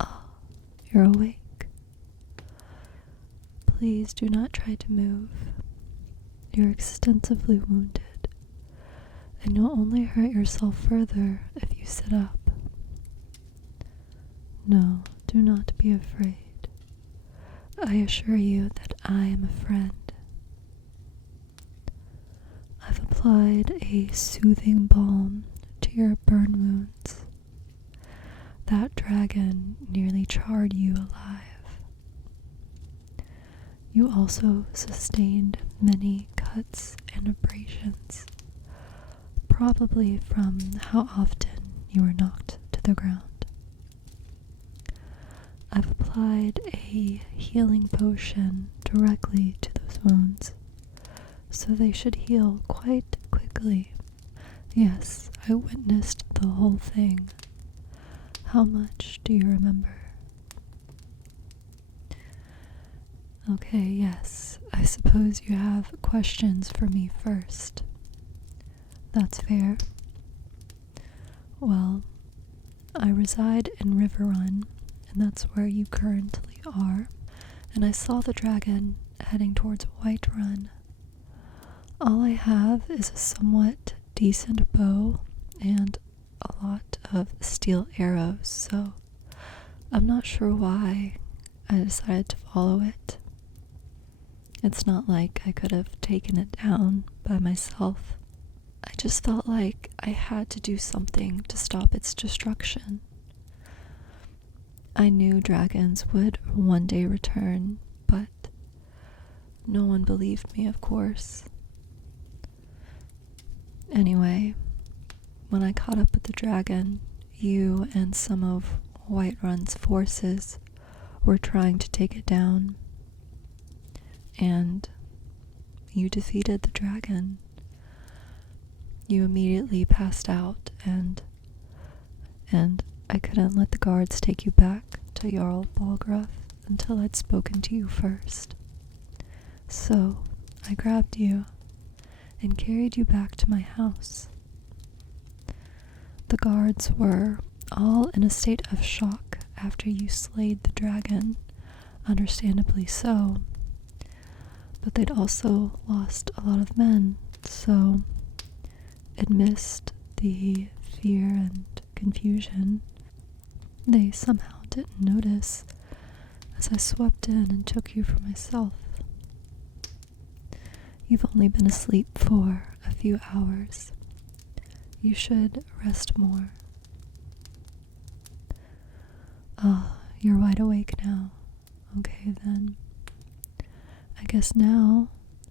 Ah, you're awake. Please do not try to move. You're extensively wounded, and you'll only hurt yourself further if you sit up. No, do not be afraid. I assure you that I am a friend. I've applied a soothing balm to your burn wounds. That dragon nearly charred you alive. You also sustained many cuts and abrasions, probably from how often you were knocked to the ground. I've applied a healing potion directly to those wounds, so they should heal quite quickly. Yes, I witnessed the whole thing. How much do you remember? Okay, yes, I suppose you have questions for me first. That's fair. Well, I reside in Riverrun, and that's where you currently are, and I saw the dragon heading towards Whiterun. All I have is a somewhat decent bow and a lot of steel arrows, so I'm not sure why I decided to follow it. It's not like I could have taken it down by myself. I just felt like I had to do something to stop its destruction. I knew dragons would one day return, but no one believed me, of course. Anyway, when I caught up with the dragon, you and some of Whiterun's forces were trying to take it down, and you defeated the dragon. You immediately passed out, and I couldn't let the guards take you back to Jarl Balgruuf until I'd spoken to you first. So I grabbed you and carried you back to my house. The guards were all in a state of shock after you slayed the dragon, understandably so, but they'd also lost a lot of men, so amidst the fear and confusion, they somehow didn't notice as I swept in and took you for myself. You've only been asleep for a few hours. You should rest more. You're wide awake now. Okay then. I guess now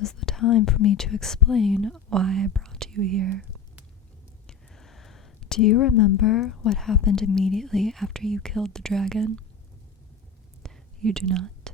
is the time for me to explain why I brought you here. Do you remember what happened immediately after you killed the dragon? You do not.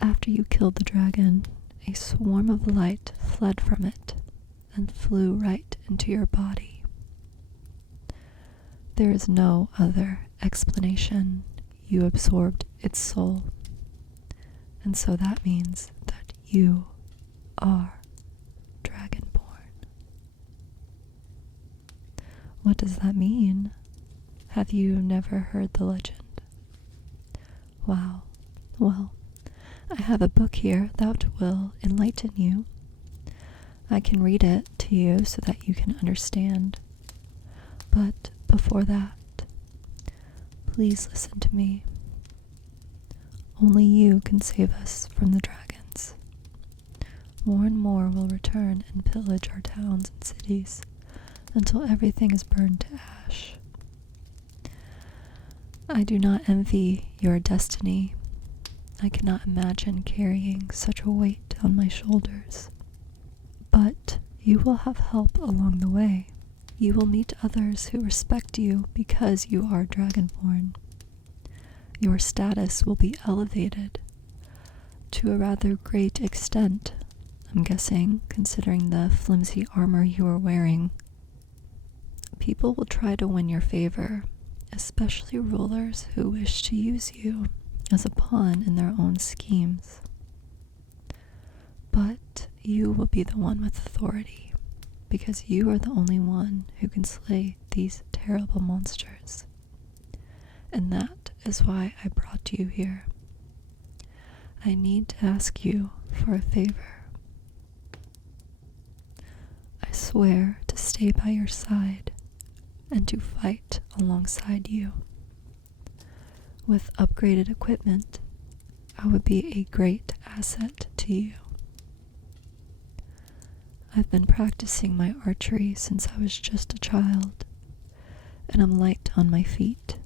After you killed the dragon, a swarm of light fled from it and flew right into your body. There is no other explanation. You absorbed its soul. And so that means that you are Dragonborn. What does that mean? Have you never heard the legend? Wow. Well, I have a book here that will enlighten you. I can read it to you so that you can understand. But before that, please listen to me. Only you can save us from the dragons. More and more will return and pillage our towns and cities until everything is burned to ash. I do not envy your destiny. I cannot imagine carrying such a weight on my shoulders. But you will have help along the way. You will meet others who respect you because you are Dragonborn. Your status will be elevated to a rather great extent, I'm guessing, considering the flimsy armor you are wearing. People will try to win your favor, especially rulers who wish to use you as a pawn in their own schemes. But you will be the one with authority, because you are the only one who can slay these terrible monsters. And that is why I brought you here. I need to ask you for a favor. I swear to stay by your side and to fight alongside you. With upgraded equipment, I would be a great asset to you. I've been practicing my archery since I was just a child, and I'm light on my feet.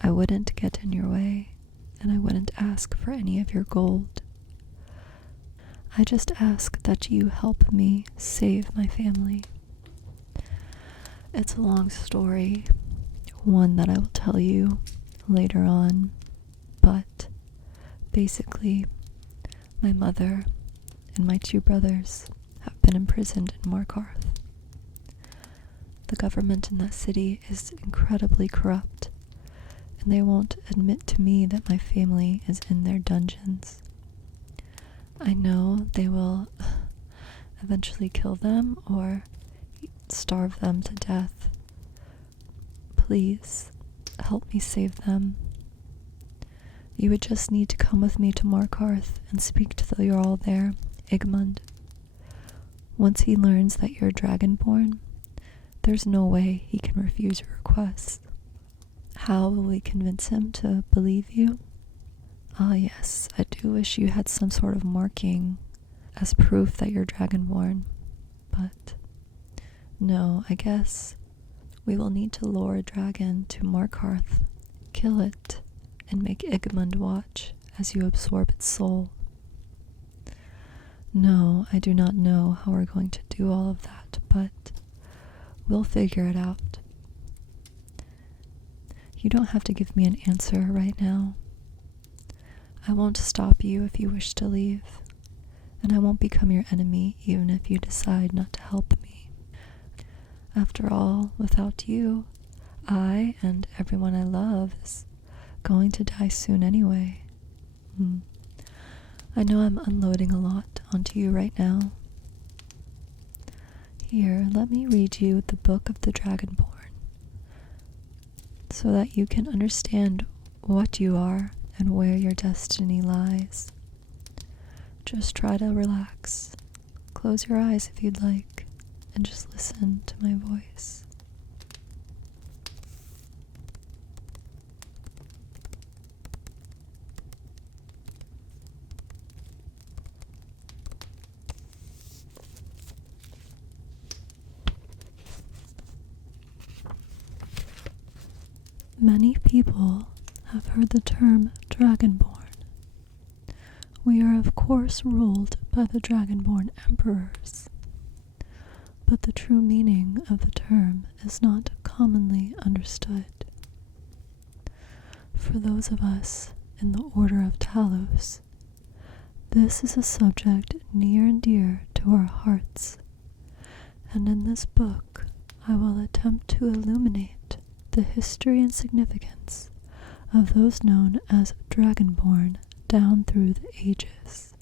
I wouldn't get in your way, and I wouldn't ask for any of your gold. I just ask that you help me save my family. It's a long story, one that I will tell you later on, but basically, my mother and my 2 brothers have been imprisoned in Markarth. The government in that city is incredibly corrupt, and they won't admit to me that my family is in their dungeons. I know they will eventually kill them or starve them to death. Please, help me save them. You would just need to come with me to Markarth and speak to the Jarl there, Igmund. Once he learns that you're Dragonborn, there's no way he can refuse your request. How will we convince him to believe you? Ah yes, I do wish you had some sort of marking as proof that you're Dragonborn, but no, I guess we will need to lure a dragon to Markarth, kill it, and make Igmund watch as you absorb its soul. No, I do not know how we're going to do all of that, but we'll figure it out. You don't have to give me an answer right now. I won't stop you if you wish to leave, and I won't become your enemy even if you decide not to help me. After all, without you, I and everyone I love is going to die soon anyway. I know I'm unloading a lot onto you right now. Here, let me read you the Book of the Dragonborn, so that you can understand what you are and where your destiny lies. Just try to relax. Close your eyes if you'd like, and just listen to my voice. Many people have heard the term Dragonborn. We are of course ruled by the Dragonborn emperors, but the true meaning of the term is not commonly understood. For those of us in the Order of Talos, this is a subject near and dear to our hearts, and in this book I will attempt to illuminate the history and significance of those known as Dragonborn down through the ages.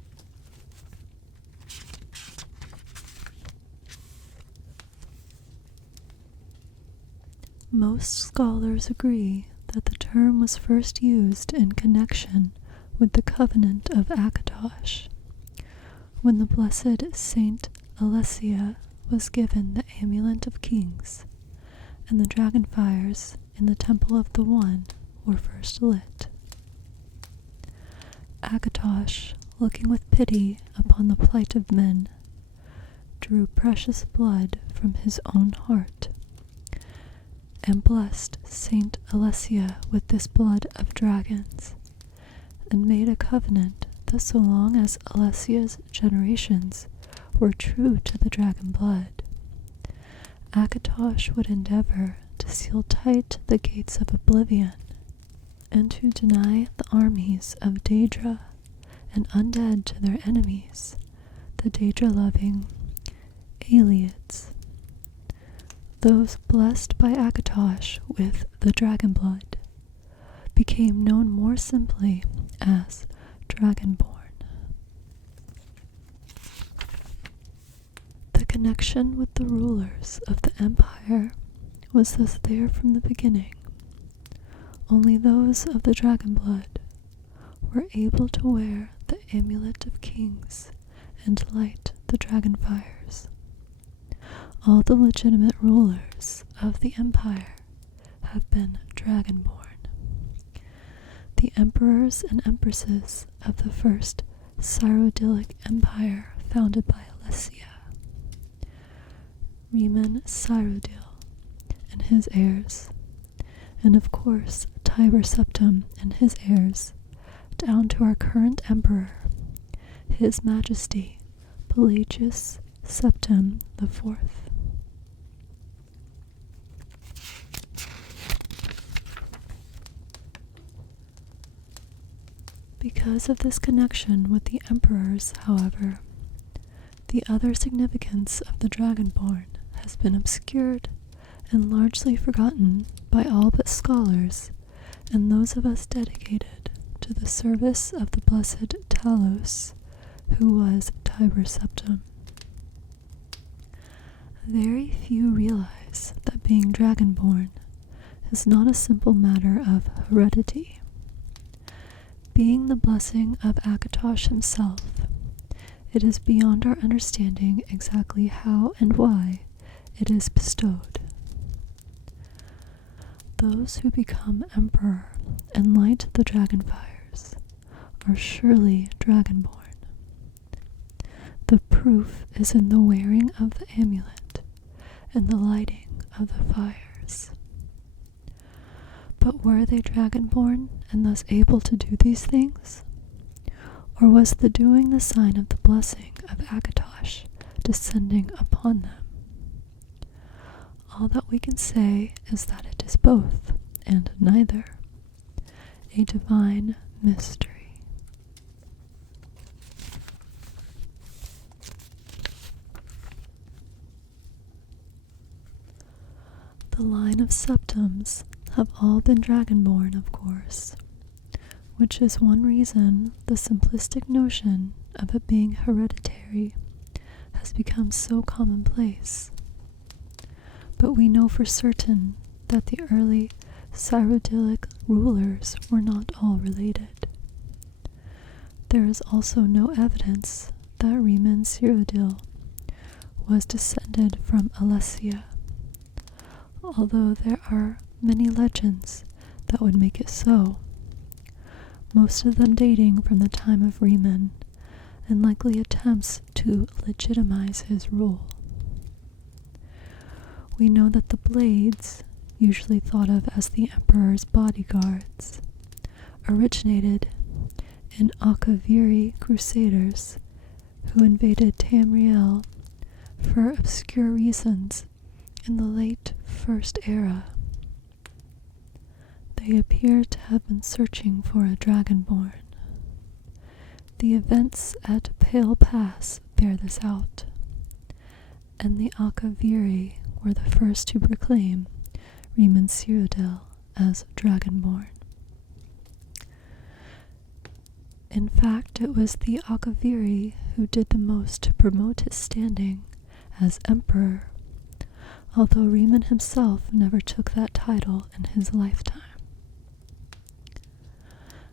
Most scholars agree that the term was first used in connection with the Covenant of Akatosh, when the blessed Saint Alessia was given the Amulet of Kings, and the dragon fires in the Temple of the One were first lit. Akatosh, looking with pity upon the plight of men, drew precious blood from his own heart, and blessed Saint Alessia with this blood of dragons, and made a covenant that so long as Alessia's generations were true to the dragon blood, Akatosh would endeavor to seal tight the gates of oblivion, and to deny the armies of Daedra and undead to their enemies, the Daedra-loving Aelids. those blessed by Akatosh with the dragon blood became known more simply as Dragonborn. The connection with the rulers of the empire was thus there from the beginning. Only those of the dragon blood were able to wear the amulet of kings and light the dragon fires. All the legitimate rulers of the empire have been Dragonborn. The emperors and empresses of the first Cyrodiilic Empire founded by Alessia, Reman Cyrodiil and his heirs, and of course Tiber Septim and his heirs, down to our current emperor, His Majesty Pelagius Septim IV. Because of this connection with the emperors, however, the other significance of the Dragonborn has been obscured and largely forgotten by all but scholars and those of us dedicated to the service of the blessed Talos, who was Tiber Septim. Very few realize that being Dragonborn is not a simple matter of heredity. Being the blessing of Akatosh himself, it is beyond our understanding exactly how and why it is bestowed. Those who become emperor and light the dragon fires are surely Dragonborn. The proof is in the wearing of the amulet and the lighting of the fires. But were they Dragonborn and thus able to do these things? Or was the doing the sign of the blessing of Akatosh descending upon them? All that we can say is that it is both, and neither. A divine mystery. The line of septims have all been Dragonborn, of course, which is one reason the simplistic notion of it being hereditary has become so commonplace. But we know for certain that the early Cyrodiilic rulers were not all related. There is also no evidence that Reman Cyrodiil was descended from Alessia, although there are many legends that would make it so, most of them dating from the time of Reman and likely attempts to legitimize his rule. We know that the Blades, usually thought of as the emperor's bodyguards, originated in Akaviri crusaders who invaded Tamriel for obscure reasons in the late First Era. They appear to have been searching for a Dragonborn. The events at Pale Pass bear this out, and the Akaviri were the first to proclaim Reman Cyrodiil as Dragonborn. In fact, it was the Akaviri who did the most to promote his standing as emperor, although Reman himself never took that title in his lifetime.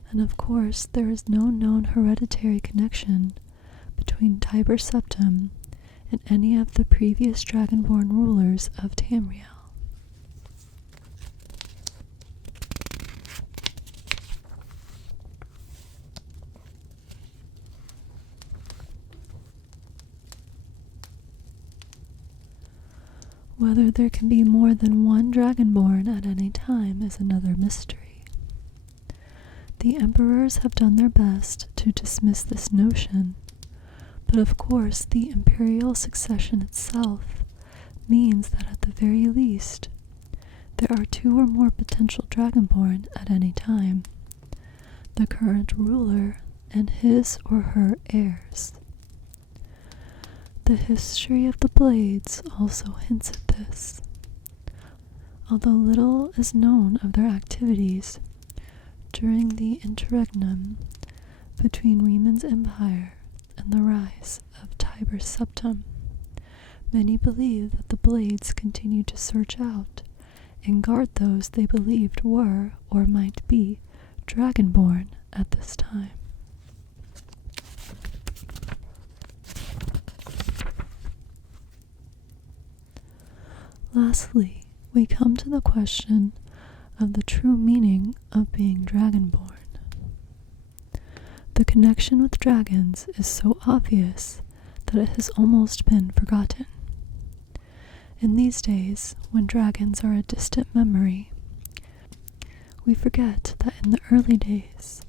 And of course, there is no known hereditary connection between Tiber Septim and any of the previous Dragonborn rulers of Tamriel. Whether there can be more than one Dragonborn at any time is another mystery. The emperors have done their best to dismiss this notion, but of course the imperial succession itself means that at the very least there are two or more potential Dragonborn at any time, the current ruler and his or her heirs. The history of the Blades also hints at this. Although little is known of their activities during the interregnum between Riemann's empire and the rise of Tiber Septim, many believe that the blades continued to search out and guard those they believed were or might be Dragonborn at this time. Lastly, we come to the question of the true meaning of being Dragonborn. The connection with dragons is so obvious that it has almost been forgotten. In these days, when dragons are a distant memory, we forget that in the early days,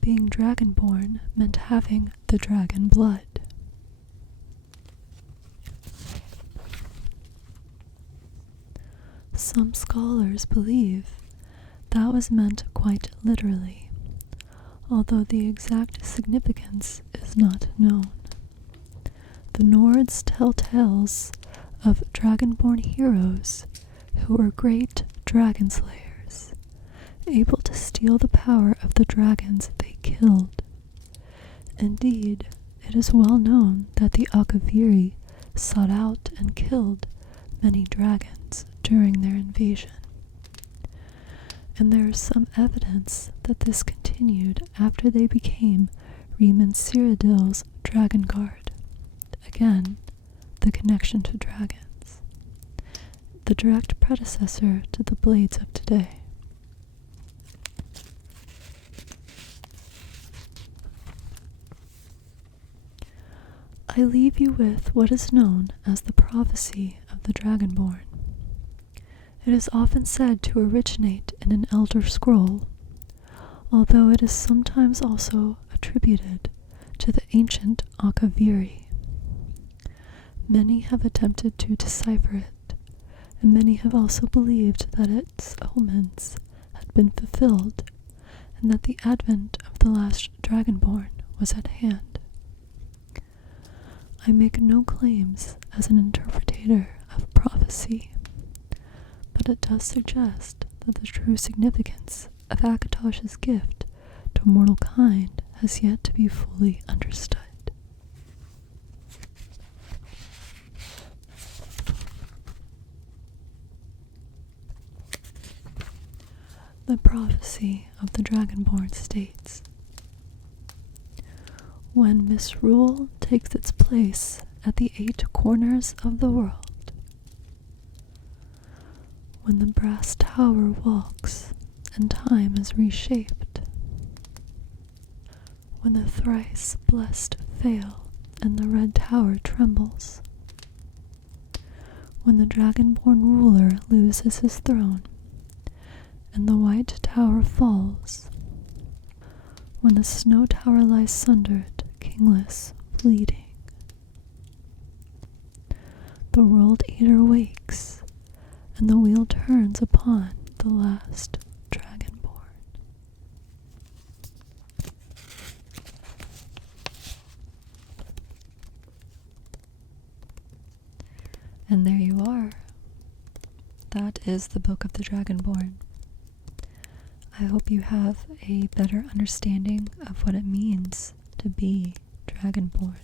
being Dragonborn meant having the dragon blood. Some scholars believe that was meant quite literally, although the exact significance is not known. The Nords tell tales of Dragonborn heroes who were great dragon slayers, able to steal the power of the dragons they killed. Indeed, it is well known that the Akaviri sought out and killed many dragons during their invasion, and there is some evidence that this continued after they became Riemann Cyrodiil's dragon guard. Again, the connection to dragons, the direct predecessor to the blades of today. I leave you with what is known as the prophecy of the Dragonborn. It is often said to originate in an elder scroll, although it is sometimes also attributed to the ancient Akaviri. Many have attempted to decipher it, and many have also believed that its omens had been fulfilled, and that the advent of the last Dragonborn was at hand. I make no claims as an interpreter of prophecy, but it does suggest that the true significance of Akatosh's gift to mortal kind has yet to be fully understood. The prophecy of the Dragonborn states, when misrule takes its place at the 8 corners of the world, when the brass tower walks and time is reshaped, when the thrice blessed fail and the red tower trembles, when the Dragonborn ruler loses his throne and the white tower falls, when the snow tower lies sundered, kingless, bleeding, the world eater wakes, and the wheel turns upon the last Dragonborn. And there you are. That is the Book of the Dragonborn. I hope you have a better understanding of what it means to be Dragonborn.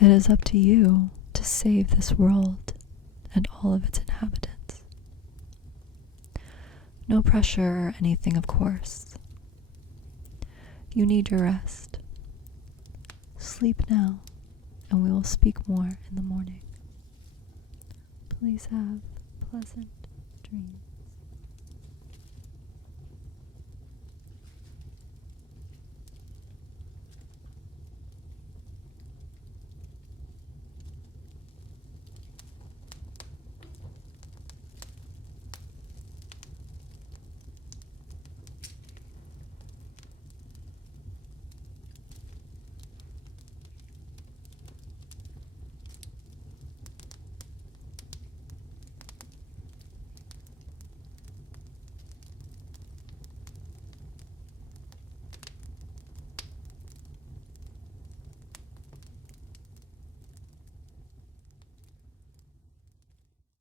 It is up to you to save this world and all of its inhabitants. No pressure or anything, of course. You need your rest. Sleep now, and we will speak more in the morning. Please have pleasant dreams.